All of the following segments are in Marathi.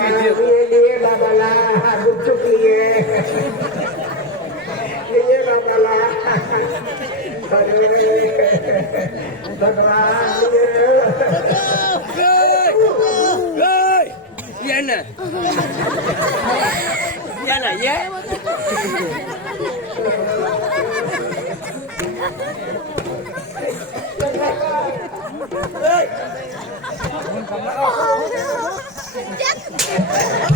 लिए बाबाला हा गुपचुप लिए लिए बाबाला अरे, भगवान ये. ये ना ये ना ये माय Yes.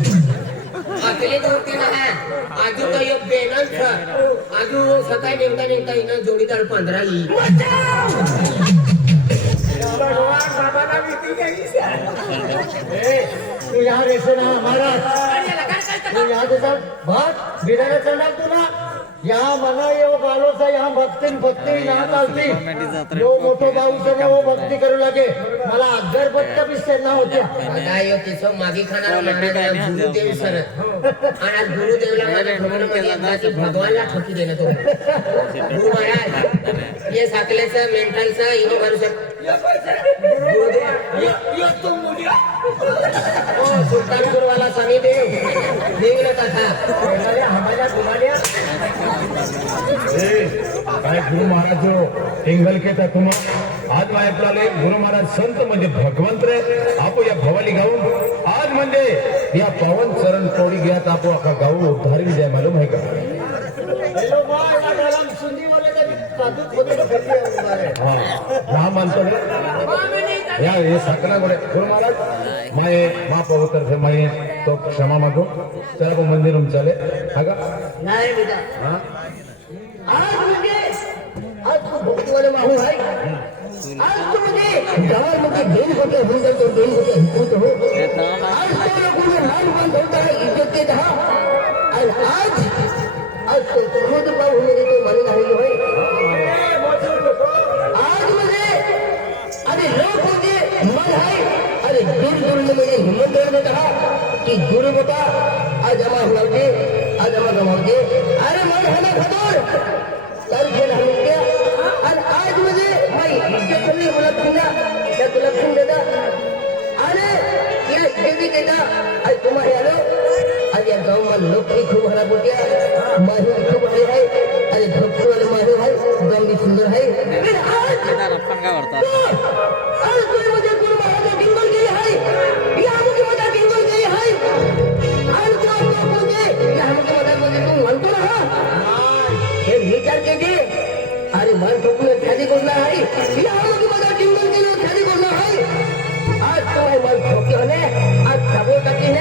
अगले धरते ना आजू तो एक बेनच आजू सकाळी नेमका नेमका हिनं जोडीदार पंधरा येईल तू या रेसे ना महाराज तू या दिवसात भात बिडायला चढणार तू ना या मना येऊ बालोचा या भक्तीन भक्ती ना चालती यो मोठो भाऊ सगळं भक्ती करू लागे. मला अगरबत्त्या बी सेना होत्या आता यो किस्सा मागे खाणारा महाराज आहे, गुरुदेव सर. आणि आज गुरुदेवला माझ्या भ्रमणामध्ये एकदाची भगवानला ठोकी देणं तो. गुरु महाराज ये साकल्याचं मेंटलचं इनो भरू सुलतान गुरुवाला स्वामी देव. देवीला कथा काय गुरु महाराज हो? इंगल के तर तुम आज ऐकला गुरु महाराज संत म्हणजे भगवंत रे. आपो या भवाली गाऊन. आज म्हणजे या पवन चरण तोडी घ्या आपो अख्खा गाऊ उद्धारी जाय मालूम आहे का? माय का का है मानतो रे. या हे सकला गुरु. महाराज मैं माँ पवित्र से मैं तो क्षमा मागो. चला वो मंदिर में चले. आगा नहीं बेटा आज मुझे आज तो भक्ति वाले आज तो मुझे गांव मुझे दिन होते भूल तो दिन होते हिकूत हो में लोग भी खूब हरा बोटिया माही भी खूब हरे है अरे भक्ति वाले माही है गम भी सुंदर है लेकिन आज आपण काय करतात आज कोई मुझे गुरु महाराज गिंगल गई है या मुझे मजा गिंगल गई है आज तो आप मुझे या मुझे मजा मुझे तुम म्हणतो ना हे विचार केली अरे मन ठोकून खाली कोणला आहे या मुझे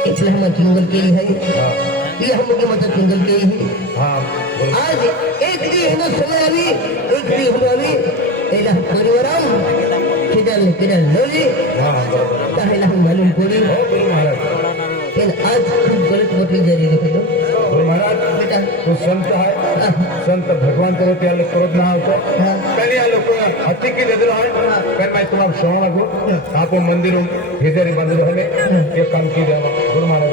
आहे एक मी हे आणले इंटरनेट गाडीत जा पिसा तुम्हाला हे लई की तुम्हाला या तेत्री जा नाही रे हा। Saya nak haji. Ya, ya, ya, ya. एक लक्ष्मी महाराज हा गुरु महाराज आज इथलं हम चिंगल केली आहे ती हम की मदत चिंगल केली आहे हा। गुरु आज एक दी हिनं समय आली एक दी हिनं आली त्याला परिवाराम किडल किडल लोली हा। गुरु त्याला हम मालूम पडी महाराज पण आज खूप गलत मोठी जरी रखलो संत आहे. संत भगवंतराव त्याला करत ना होतो. त्यांनी या लोक हत्ती केले तर कारण माहिती तुम्हाला श्रवण लागू आपण मंदिर शेजारी बांधले झाले हे काम केलं. गुरु महाराज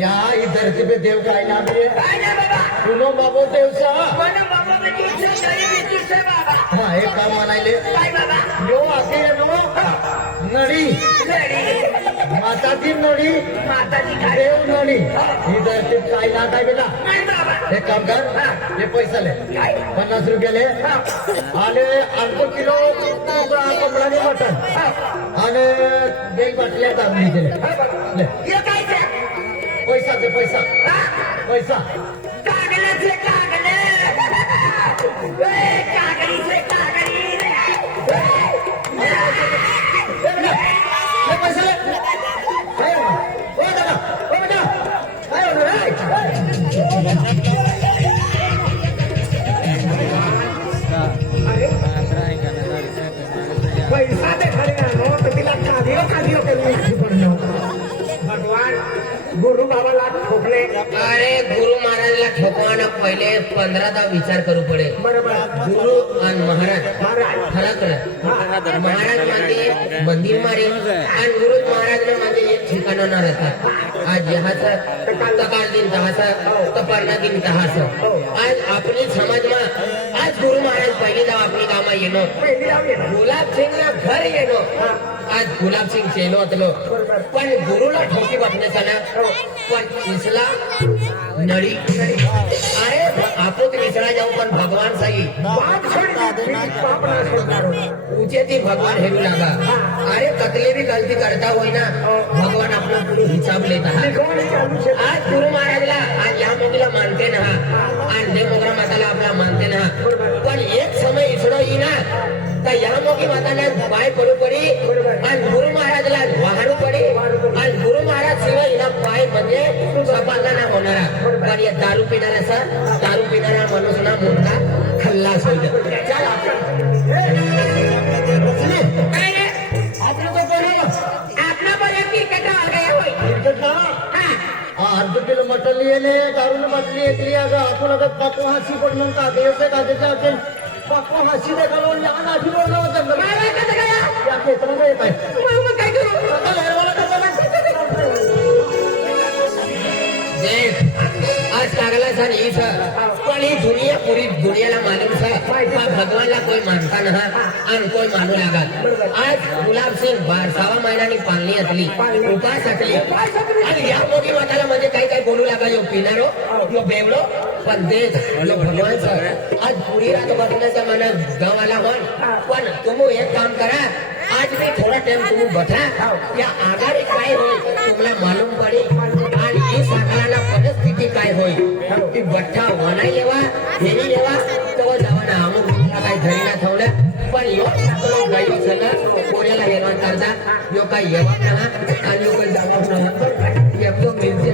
या इधर पे देव काय नाम आहे बाबा देवसा हे काम म्हणायले यो आते नो माताची नडी देव नडी ही काय बेटा? काम कर. हे पैसा ले. पन्नास रुपयाले आणि अर्ध किलो कोंबडाने मटन आणि दोन बाटल्या तांदूळ दिले. पैसा. पैसा. दे पैसा पैसा ले ठोकवाना पहिले पंधरादा विचार करू पडे बरोबर गुरु आणि महाराज महाराज फरक नाही महाराज म्हणजे मंदिर मारे आणि गुरु महाराज म्हणजे एक ठिकाणं न राहतात आज जहाचं तकाळ दिन तहाचं तपरणा दिन तहाचं आज आपली समाजमा आज गुरु महाराज पहिली जाव आपली कामा येणं पहिली आम्ही ना. गुलाब सिंगला घर येणं आज गुलाब सिंग चेलो होतलो पण गुरुला ठोकी वाटण्याचा ना? पण इसला नळी. अरे आपण विसरा जाऊ पण भगवान साई. तुझे ती भगवान हेरू लागा. अरे कतले भी गलती करता होई ना भगवान आपला पुढे हिसाब लेत आज गुरु महाराजला आज या मोगीला मानते ना आज देव मोगरा माताला आपला मानते ना पण एक समय इसरो ना तर या मोगी माताला बाय पडू पडी आणि गुरु महाराजला वाहरू पडी आणि गुरु महाराज शिवाय हिला पाय म्हणजे समाधाना ना होणारा. पण या दारू पिणारा सर दारू पिणारा माणूस ना मोठा खल्लास होईल अर्ध किलो मटन लिहिले दारू मटली एक लिया आपण अगर पाको हासी पडणं का देवसे का देता असेल पाको हासी देखा या नाठी बोलणं होतं या क्षेत्रामध्ये येत आहे मग काय करू आज लागला सर. वाली सर पण दुनिया पूरी दुनियाला मालूम सर पण भगवानला कोई मानता ना आणि कोई मानू लागत आज गुलाब सिंग बारसावा महिन्यानी पालणी असली. उपास असली. आणि या मोठी माताला म्हणजे काही काही बोलू लागा यो पिणारो यो बेवडो पण देख भगवान सर. आज पुरी रात बघण्याचा मला गावाला म्हण पण तुम्ही एक काम करा. आज मी थोडा टाइम तुम्ही बसा. या आघाडी काय होईल तुम्हाला मालूम पडेल. ही साखराला परिस्थिती काय होईल ती बठ्ठा वनाई लेवा हेनी लेवा तो जावाना अमुक दिवसाला काही घरी ना ठेवलं. पण यो साखरो गयो सगळं कोण्याला येणार करता यो काय येवा आणि यो काही जावा ना मिळते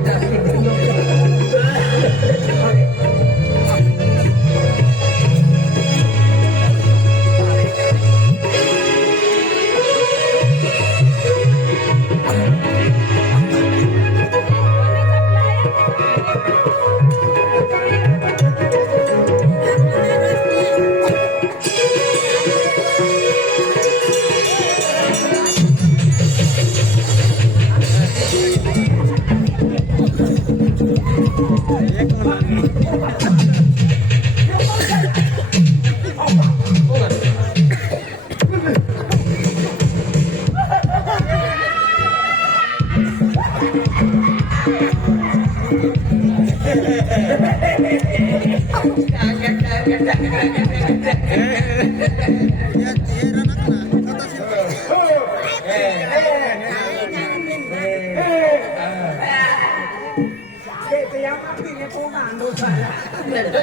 ते ते या मातीने तो मांडू सारा मेंटल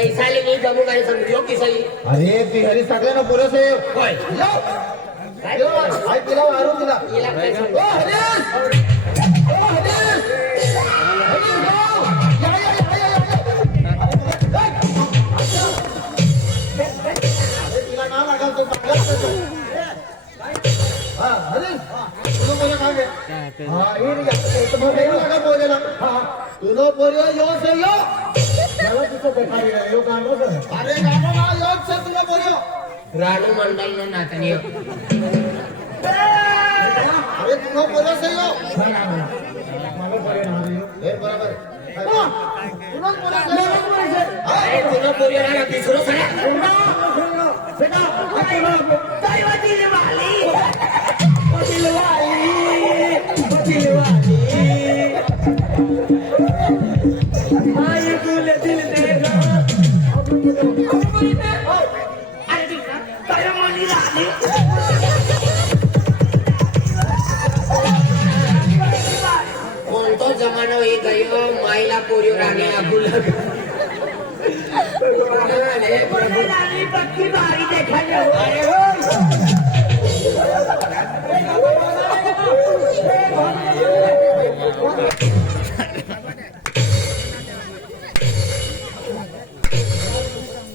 पैसा मी जमू काय समजो किसाई अरे ती हरी सगळ्यांना बोलत आहे होय आई तिला मारून दिला हिला काय समजू? ओ हरीश ओ हरीश हरीश, हो. या, या, या, या, या, या. अरे, तिला नाव आठवतं, पागल करतो. हा, हरीश, तुला बोला काय आहे? हा, हे रे, तुम्हाला येऊ नका बोलायला. हा, तुला बोलयो, यो से यो. अरे गाणं ना, सर तुला बोलयो. रानू मंडल नो नातनी अरे तुला बोला से यो. मला बरे नाव आहे. हे बरोबर. हा, तुलाच बोला से यो. अरे तुला पुरी राहणार तिसरो सऱ्या बेटा, कोणतो जमाना हे गयो माईला पोरी राणे आगुल प्रभू राणी पक्की बारी देखा